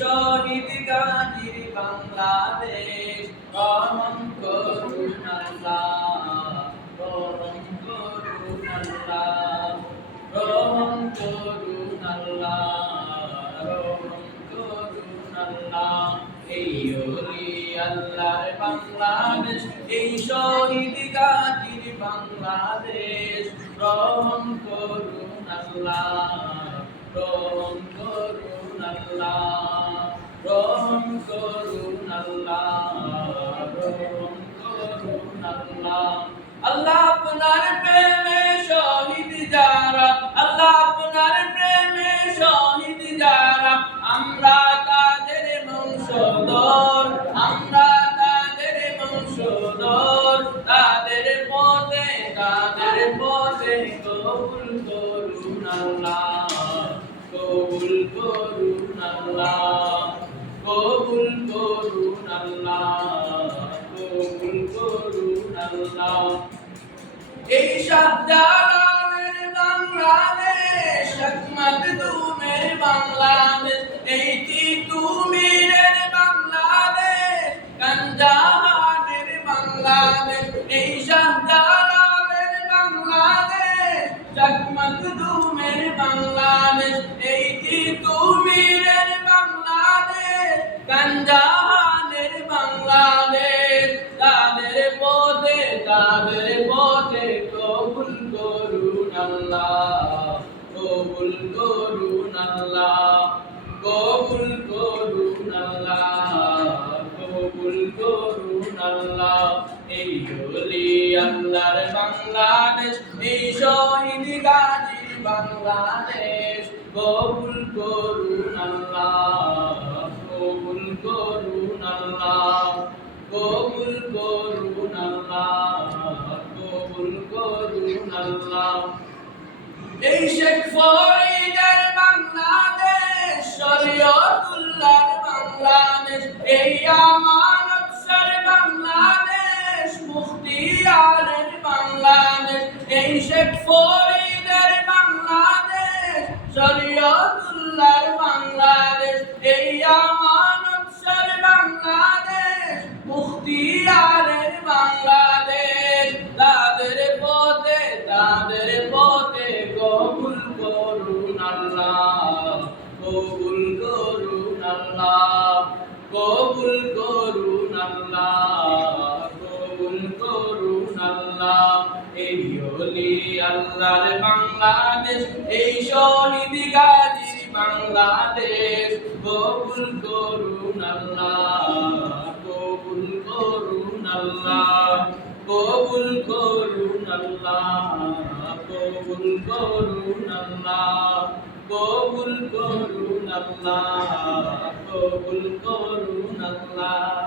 শহীদ গাজীর বাংলাদেশ রহম করুন আল্লাহ, রহম করুন আল্লাহ, রহম করুন আল্লাহ, রহম করুন আল্লাহ। এই ওলি আল্লাহর বাংলাদেশ, এই শহীদ গাজীর বাংলাদেশ রহম করুন আল্লাহ, রহম করুন আল্লাহ, রহম করুন আল্লাহ, রহম করুন আল্লাহ। আল্লাহ আপনার প্রেমে শহীদ যারা, আল্লাহ আপনার প্রেমে শহীদ যারা, আমরা তাদের বংশধর, আমরা তাদের বংশধর। তাদের পথে কবুল করুন আল্লাহ, কবুল করুন আল্লাহ, কবুল করুন আল্লাহ, কবুল করুন আল্লাহ। এই শাহজালালের বাংলাদেশ, শেখ মাকদুমের বাংলাদেশ, এই তিতুমীরের বাংলাদেশ, কানজাহানের বাংলাদেশ। এই শাহজালালের বাংলাদেশ, শেখ মাকদুমের বাংলাদেশ, এই তিতুমীরের বাংলাদেশ, কানজাহানের বাংলাদেশ। তাদের পথে কবুল করুন আল্লাহ, কবুল করুন আল্লাহ, কবুল করুন আল্লাহ, কবুল করুন আল্লাহ। এই ওলি আল্লাহর বাংলাদেশ, এই শহীদ গাজীর বাংলাদেশ কবুল করুন আল্লাহ, কবুল করুন আল্লাহ, কবুল করুন আল্লাহ, কবুল করুন আল্লাহ। এই শেখ ফরিদের বাংলাদেশ, শরীয়তুল্লাহর বাংলাদেশ, এই আমানত শাহর বাংলাদেশ, মুখতিয়ারের বাংলাদেশ। এই শেখ ফরিদের বাংলাদেশ, শরীয়তুল্লাহর বাংলাদেশ, এই আমানত শাহর বাংলাদেশ, মুখতিয়ারের বাংলাদেশ। তাদের পথে কবুল করুন আল্লাহ, কবুল করুন আল্লাহ, কবুল করুন আল্লাহ, কবুল করুন আল্লাহ। এই ওলি আল্লাহর বাংলাদেশ, এই শহীদ গাজীর বাংলাদেশ কবুল করুন আল্লাহ, কবুল করুন আল্লাহ, কবুল করুন আল্লাহ, কবুল করুন আল্লাহ, কবুল করুন আল্লাহ, কবুল করুন আল্লাহ।